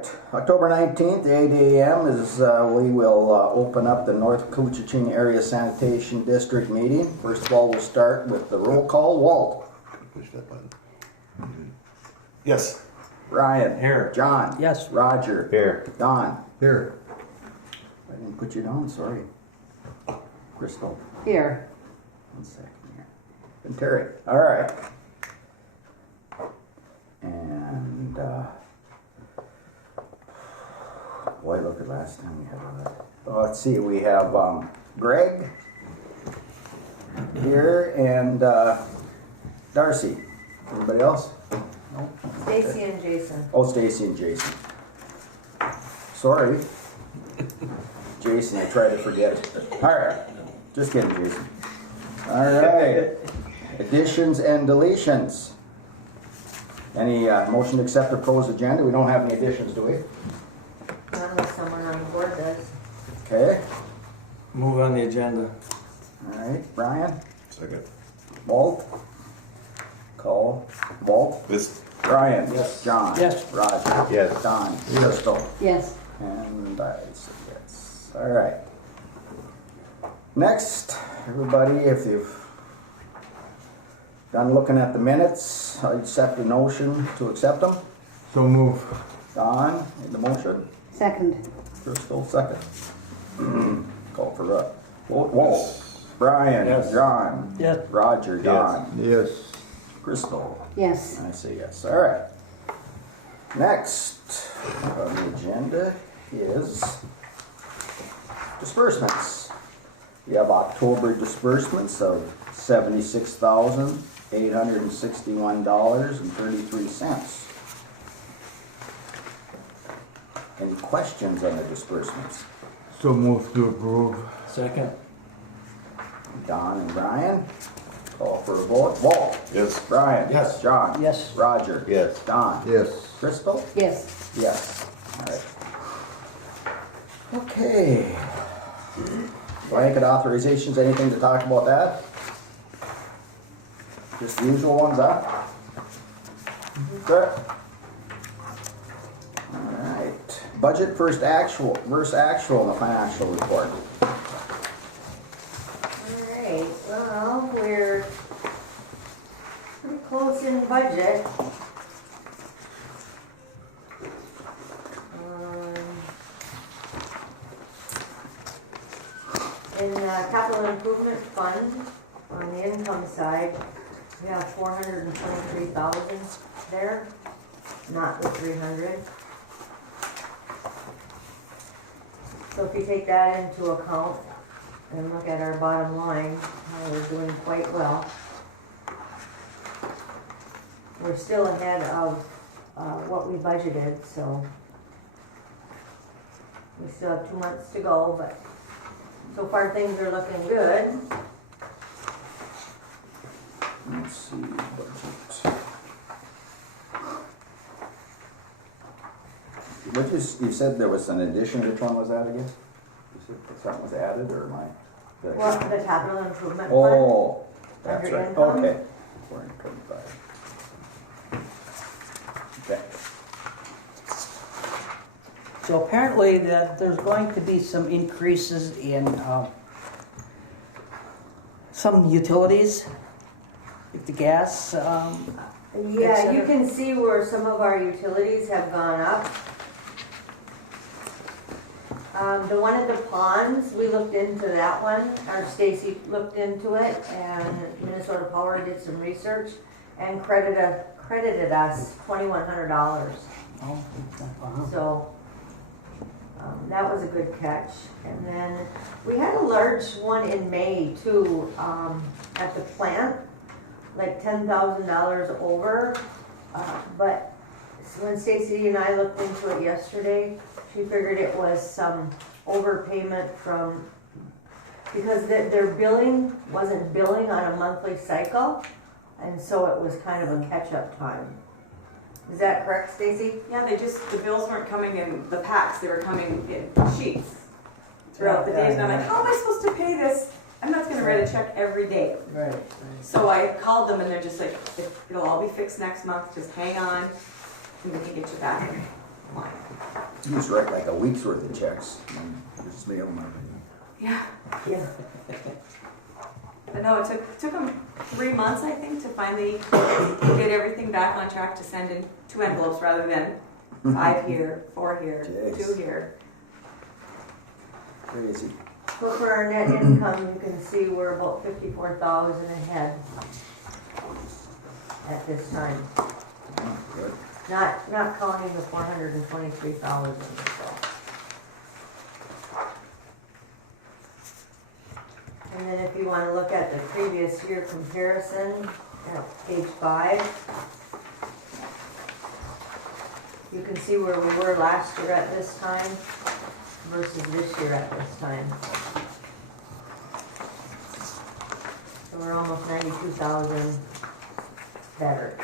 right, October 19th, 8 a.m. is we will open up the North Coochiching Area Sanitation District meeting. First of all, we'll start with the roll call. Walt. Push that button. Yes. Ryan. Here. John. Yes. Roger. Here. Don. Here. I didn't put you down, sorry. Crystal. Here. 1 second here. And Terry. All right. And boy, look at last time we had that. Let's see, we have Greg here and Darcy. Anybody else? No? Stacy and Jason. Oh, Stacy and Jason. Sorry. Jason, I tried to forget. All right. Just kidding, Jason. All right. Additions and deletions. Any motion to accept the proposed agenda? We don't have any additions, do we? Not unless someone on the board does. Okay. Move on the agenda. All right. Brian? Second. Walt? Call. Walt? This. Brian? Yes. John? Yes. Roger? Yes. Don? Crystal? Yes. And I say yes. All right. Next, everybody, if you've done looking at the minutes, I accept the motion to accept them. So move. Don, in the motion. Second. Crystal, second. Call for a vote. Walt. Brian. Yes. John. Yes. Roger. Don. Yes. Crystal. Yes. I say yes. All right. Next on the agenda is disbursements. We have October disbursements of $76,861.33. Any questions on the disbursements? So move to approve. Second. Don and Brian. Call for a vote. Walt. Yes. Brian. Yes. John. Yes. Roger. Yes. Don. Yes. Crystal. Yes. Yes. All right. Okay. Blanket authorizations, anything to talk about that? Just the usual ones, huh? Good. All right. Budget versus actual in the financial report. Alright, well, we're pretty close in budget. In the capital improvement fund, on the income side, we have 423,000 there, not the 300. So if you take that into account and look at our bottom line, we're doing quite well. We're still ahead of what we budgeted, so we still have 2 months to go, but so far things are looking good. Let's see, budget. What you said there was an addition, which one was that again? You said something was added, or am I? Well, the capital improvement fund. Oh, that's Under right, income. okay. 425. Okay. So apparently that there's going to be some increases in some utilities, like the gas. Yeah, you can see where some of our utilities have gone up. The one at the ponds, we looked into that one, or Stacy looked into it, and Minnesota Power did some research and credited us $2,100. Oh, So that was a good catch. And then we had a large one in May too, at the plant, like $10,000 over. But when Stacy and I looked into it yesterday, she figured it was some overpayment from, because their billing wasn't billing on a monthly cycle, and so it was kind of a catch-up time. Is that correct, Stacy? Yeah, the bills weren't coming in the packs, they were coming in sheets throughout the days, and I'm like, how am I supposed to pay this? I'm not gonna write a check every day. right. So I called them and they're just like, it'll all be fixed next month, just hang on, and we can get you back in line. used to write like a week's worth of checks. And just mail them out. Yeah. Yeah. But no, it took them 3 months, I think, to finally get everything back on track to send in 2 envelopes rather than 5 here, 4 here, Jeez. 2 here. Crazy. So for our net income, you can see we're about 54,000 ahead at this time. Oh, good. Not counting the 423,000. And then if you want to look at the previous year comparison, at page 5, you can see where we were last year at this time versus this year at this time. So we're almost 92,000 better.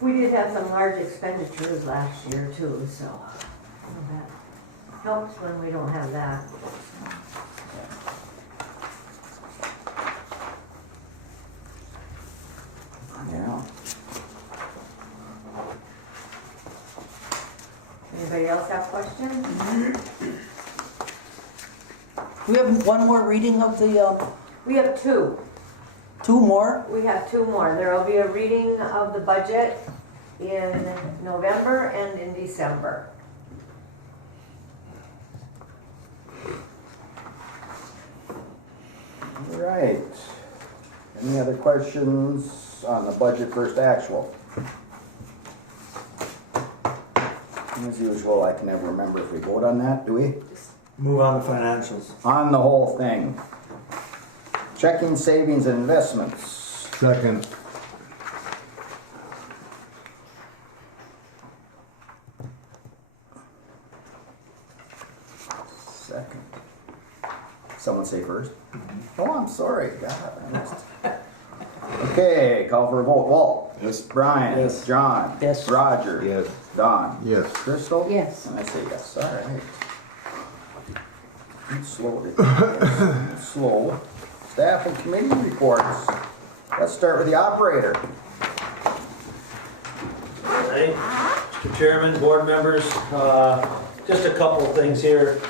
We did have some large expenditures last year too, so that helps when we don't have that. Yeah. Anybody else have questions? We have one more reading of the, We have 2. 2 more? We have 2 more. There will be a reading of the budget in November and in December. All right. Any other questions on the budget first actual? As usual, I can never remember if we vote on that, do we? Move on to financials. On the whole thing. Checking, savings, and investments. Second. Second. Someone say first? Oh, I'm sorry. God, I missed. Okay, call for a vote. Walt? Yes. Brian? Yes. John? Yes. Roger? Yes. Don? Yes. Crystal? Yes. And I say yes. All right. It's slow. It's slow. Staff and committee reports. Let's start with the operator. Hey, Mr. Chairman, board members, just a couple of things here.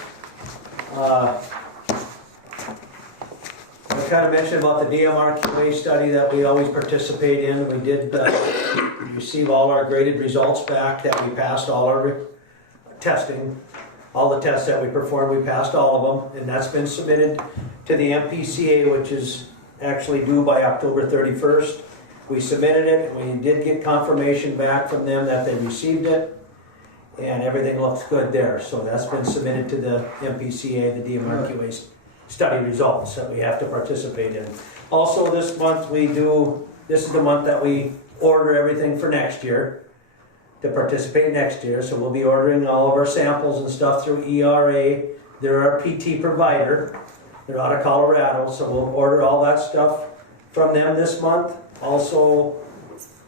I kind of mentioned about the DMRQA study that we always participate in. We did receive all our graded results back, that we passed all our testing. All the tests that we performed, we passed all of them, and that's been submitted to the MPCA, which is actually due by October 31st. We submitted it, and we did get confirmation back from them that they received it, and everything looks good there. So that's been submitted to the MPCA, the DMRQA study results that we have to participate in. Also this month this is the month that we order everything for next year, to participate next year. So we'll be ordering all of our samples and stuff through ERA. They're our PT provider. They're out of Colorado, so we'll order all that stuff from them this month. Also,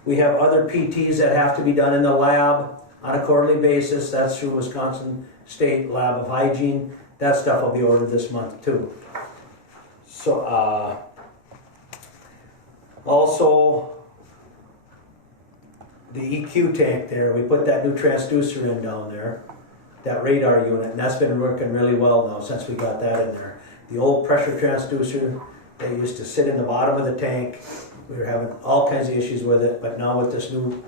we have other PTs that have to be done in the lab on a quarterly basis. That's through Wisconsin State Lab of Hygiene. That stuff will be ordered this month too. So, also, the EQ tank there, we put that new transducer in down there, that radar unit, and that's been working really well now since we got that in there. The old pressure transducer, they used to sit in the bottom of the tank. We were having all kinds of issues with it, but now with this new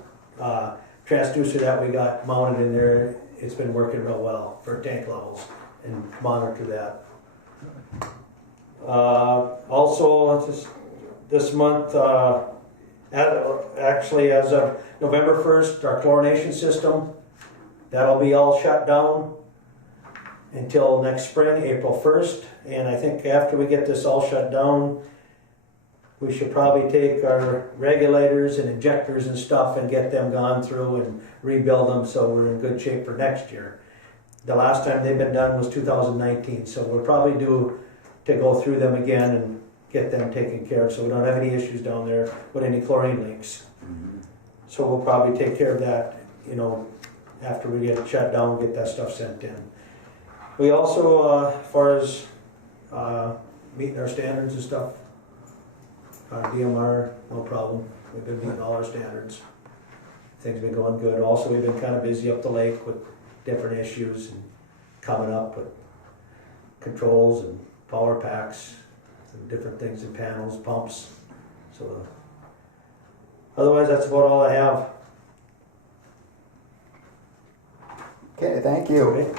transducer that we got mounted in there, it's been working real well for tank levels and monitor that. Also, this month, actually as of November 1st, our chlorination system, that'll be all shut down until next spring, April 1st. And I think after we get this all shut down, we should probably take our regulators and injectors and stuff and get them gone through and rebuild them so we're in good shape for next year. The last time they've been done was 2019, so we'll probably do to go through them again and get them taken care of so we don't have any issues down there with any chlorine leaks. So we'll probably take care of that, after we get it shut down, get that stuff sent in. We also, as far as meeting our standards and stuff. Our DMR, no problem. We've been meeting all our standards. Things have been going good. Also, we've been kind of busy up the lake with different issues and coming up with controls and power packs and different things in panels, pumps. So, otherwise, that's about all I have. Okay, thank you. Okay.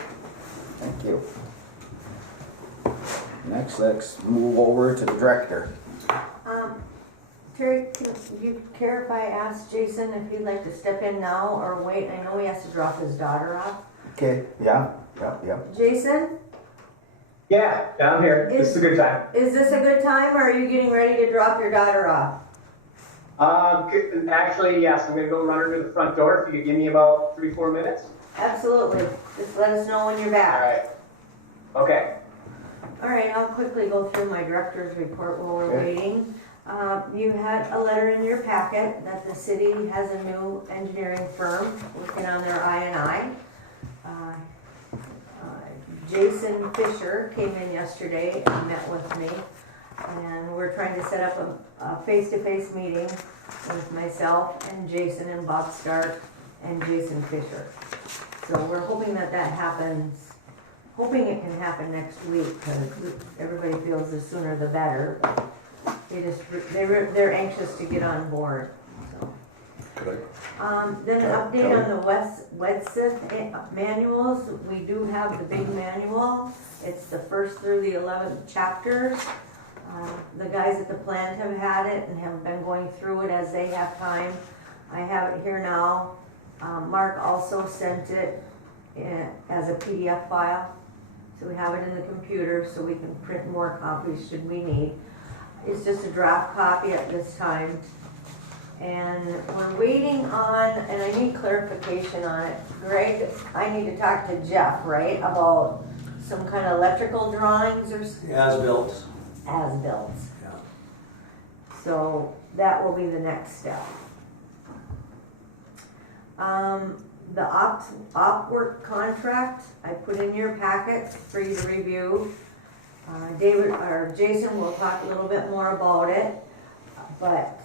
Thank you. Next, let's move over to the director. Terry, do you care if I ask Jason if he'd like to step in now or wait? I know he has to drop his daughter off. Okay, yeah. Jason, Yeah, I'm here. This is a good time. is this a good time or are you getting ready to drop your daughter off? Actually, yes, I'm gonna go run her to the front door. If you could give me about 3-4 minutes. Absolutely. Just let us know when you're All back. right. Okay. All right, I'll quickly go through my director's report while we're Okay. waiting. You had a letter in your packet that the city has a new engineering firm working on their I&I. Jason Fisher came in yesterday and met with me, and we're trying to set up a face-to-face meeting with myself and Jason and Bob Stark and Jason Fisher. So we're hoping that happens, hoping it can happen next week, because everybody feels the sooner the better. They're anxious to get on board, so. Then an update on the WEDSIF manuals. We do have the big manual. It's the 1st through the 11th chapters. The guys at the plant have had it and have been going through it as they have time. I have it here now. Mark also sent it as a PDF file. So we have it in the computer so we can print more copies should we need. It's just a draft copy at this time. And we're waiting on, and I need clarification on it. Greg, I need to talk to Jeff, right, about some kind of electrical drawings or As-built. as-built. Yeah. So that will be the next step. The op work contract, I put in your packet for you to review. David, or Jason will talk a little bit more about it, but,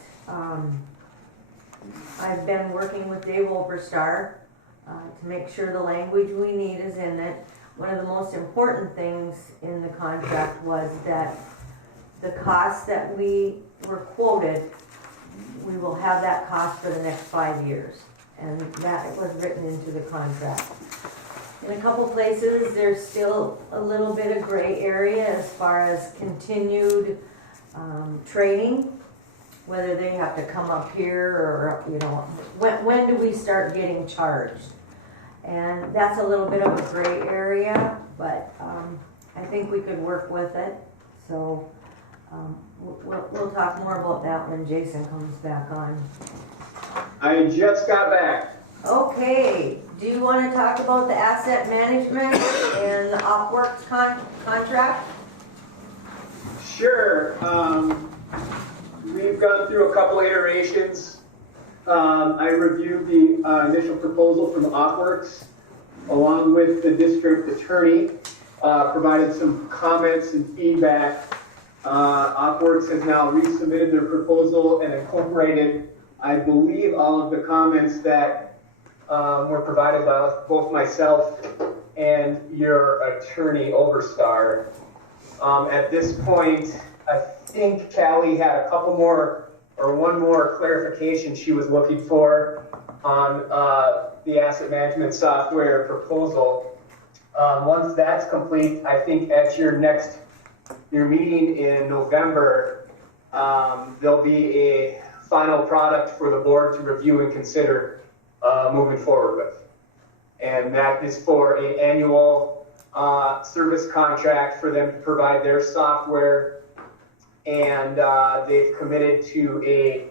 I've been working with Dave Wolperstar to make sure the language we need is in it. One of the most important things in the contract was that the cost that we were quoted, we will have that cost for the next 5 years. And that was written into the contract. In a couple places, there's still a little bit of gray area as far as continued training. Whether they have to come up here or, when do we start getting charged? And that's a little bit of a gray area, but I think we could work with it. So we'll talk more about that when Jason comes back on. I just got back. Okay, do you want to talk about the asset management and the OpWorks contract? Sure. We've gone through a couple iterations. I reviewed the initial proposal from OpWorks along with the district attorney, provided some comments and feedback. OpWorks has now resubmitted their proposal and incorporated, I believe, all of the comments that were provided by both myself and your attorney, Overstar. At this point, I think Callie had a couple more, or one more clarification she was looking for on the asset management software proposal. Once that's complete, I think at your meeting in November, there'll be a final product for the board to review and consider moving forward with. And that is for an annual service contract for them to provide their software. And they've committed to a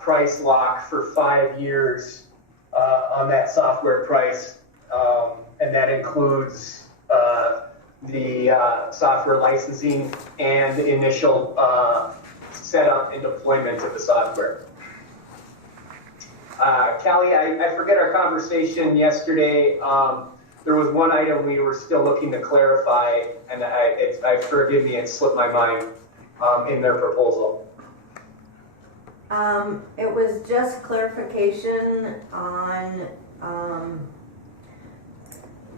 price lock for 5 years on that software price. And that includes the software licensing and the initial setup and deployment of the software. Callie, I forget our conversation yesterday. there was one item we were still looking to clarify, and forgive me, it slipped my mind in their proposal. It was just clarification on,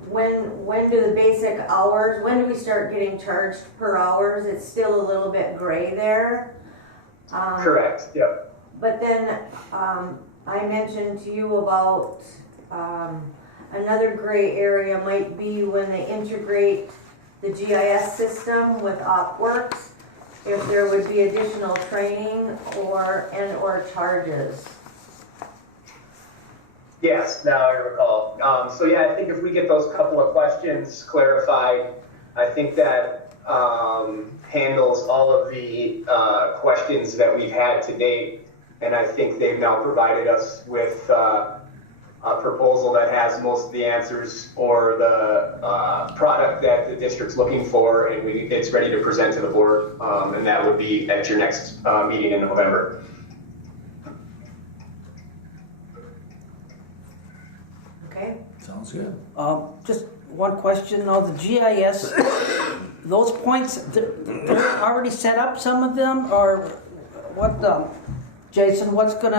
when do the basic hours, when do we start getting charged per hours? It's still a little bit gray there. Correct, yep. But then, I mentioned to you about, another gray area might be when they integrate the GIS system with OpWorks, if there would be additional training or charges. Yes, now I recall. So yeah, I think if we get those couple of questions clarified, I think that handles all of the questions that we've had to date. And I think they've now provided us with a proposal that has most of the answers or the product that the district's looking for, and it's ready to present to the board, and that would be at your next meeting in November. Okay? Sounds good. Just one question, though, the GIS, those points, they're already set up, some of them, or what, Jason, what kind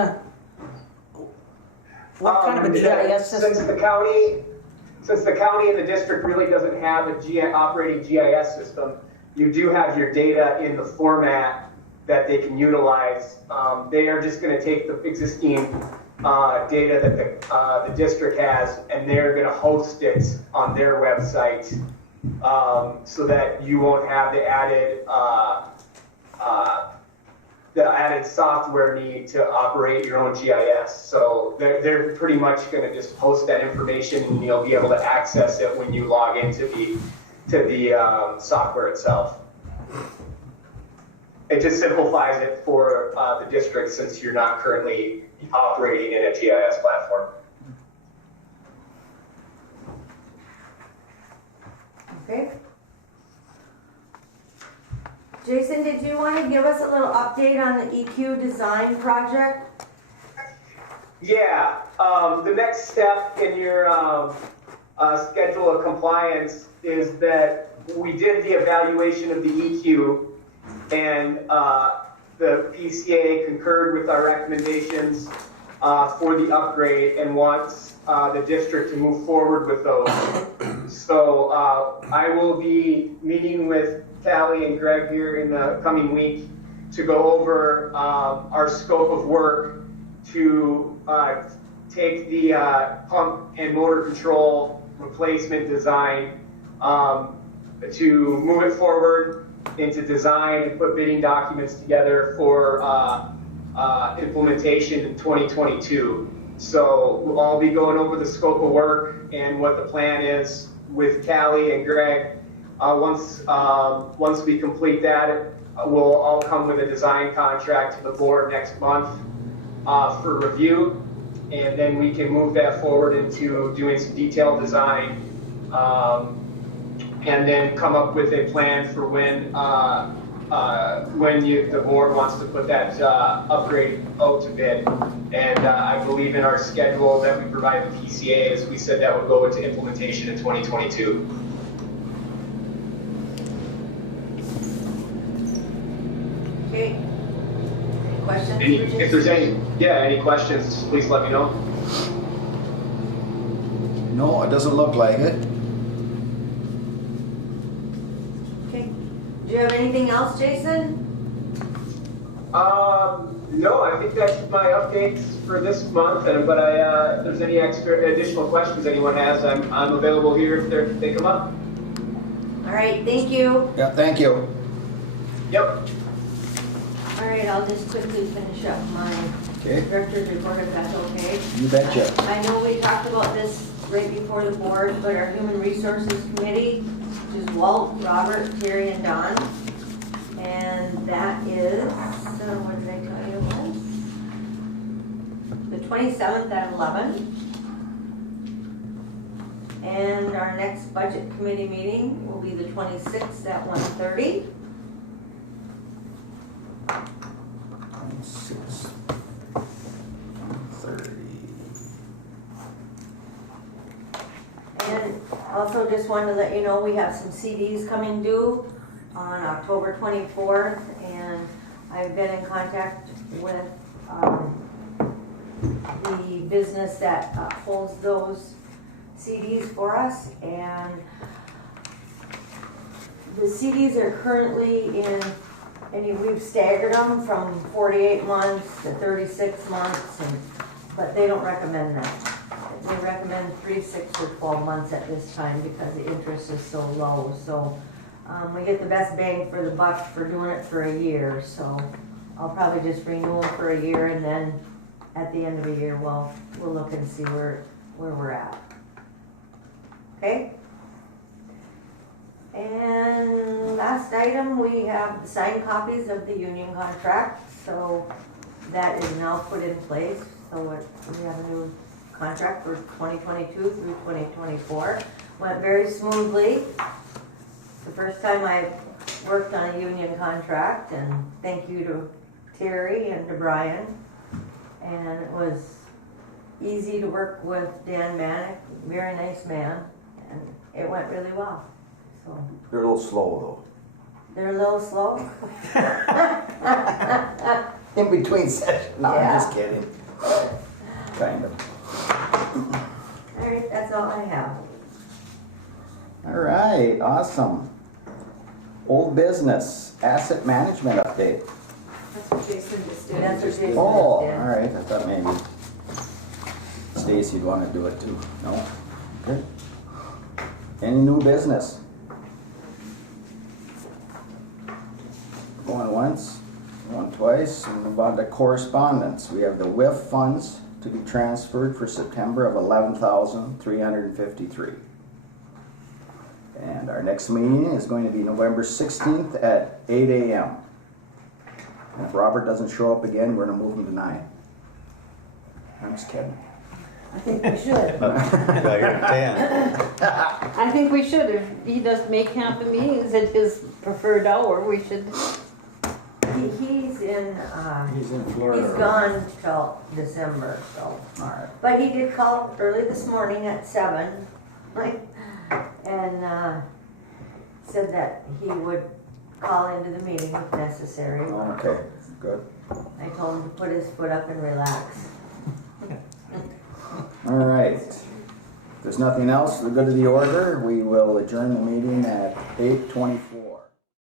of a GIS system? Since the county and the district really doesn't have a operating GIS system, you do have your data in the format that they can utilize. They are just going to take the existing data that the district has, and they're going to host it on their website, so that you won't have the added software need to operate your own GIS. So they're pretty much going to just post that information, and you'll be able to access it when you log into the software itself. It just simplifies it for the district, since you're not currently operating in a GIS platform. Okay. Jason, did you want to give us a little update on the EQ design project? Yeah, the next step in your schedule of compliance is that we did the evaluation of the EQ, and the PCA concurred with our recommendations for the upgrade and wants the district to move forward with those. So I will be meeting with Callie and Greg here in the coming week to go over our scope of work to take the pump and motor control replacement design, to move it forward into design and put bidding documents together for implementation in 2022. So we'll all be going over the scope of work and what the plan is with Callie and Greg. Once we complete that, we'll all come with a design contract to the board next month for review, and then we can move that forward into doing some detailed design, and then come up with a plan for when the board wants to put that upgrade out to bid. And I believe in our schedule that we provide the PCA, as we said, that would go into implementation in 2022. Okay. Any questions? If there's any questions, please let me know. No, it doesn't look like it. Okay. Do you have anything else, Jason? No, I think that's my updates for this month. But if there's any additional questions anyone has, I'm available here if they come up. All right, thank you. Yeah, thank you. Yep. All right, I'll just quickly finish up my Okay, director's report if that's okay. you betcha. I know we talked about this right before the board, but our Human Resources Committee, which is Walt, Robert, Terry, and Don. And that is, what did I tell you it was? The 27th at 11. And our next budget committee meeting will be the 26th at 1:30. 6:30. And also just wanted to let you know we have some CDs coming due on October 24th, and I've been in contact with the business that holds those CDs for us, and the CDs are currently we've staggered them from 48 months to 36 months, but they don't recommend that. They recommend 3, 6, or 12 months at this time because the interest is so low. So we get the best bang for the buck for doing it for a year. So I'll probably just renew them for a year, and then at the end of a year, we'll look and see where we're at. Okay? And last item, we have the signed copies of the union contract. So that is now put in place. So we have a new contract for 2022 through 2024. Went very smoothly. It's the first time I worked on a union contract, and thank you to Terry and to Brian. And it was easy to work with Dan Manick, very nice man, and it went really well. So They're a little slow they're a little slow. though. In between sessions. No, Yeah. I'm just kidding. Kind of. All right, that's all I have. All right, awesome. Old business, asset management update. That's what Jason just did. That's what Jason Oh, all did. right, I thought maybe Stacy'd want to do it too. No? Okay. Any new business? Going once, going twice, and move on to correspondence. We have the WIF funds to be transferred for September of $11,353. And our next meeting is going to be November 16th at 8 a.m. And if Robert doesn't show up again, we're gonna move him to 9. I'm just kidding. I think we should. Got here at 10. I think we should. If he does make half the meetings at his preferred hour, we should. He's in, He's in Florida. he's gone till December, so. All right. But he did call early this morning at 7, and said that he would call into the meeting if necessary. Okay, good. I told him to put his foot up and relax. All right. If there's nothing else for the good of the order, we will adjourn the meeting at 8:24.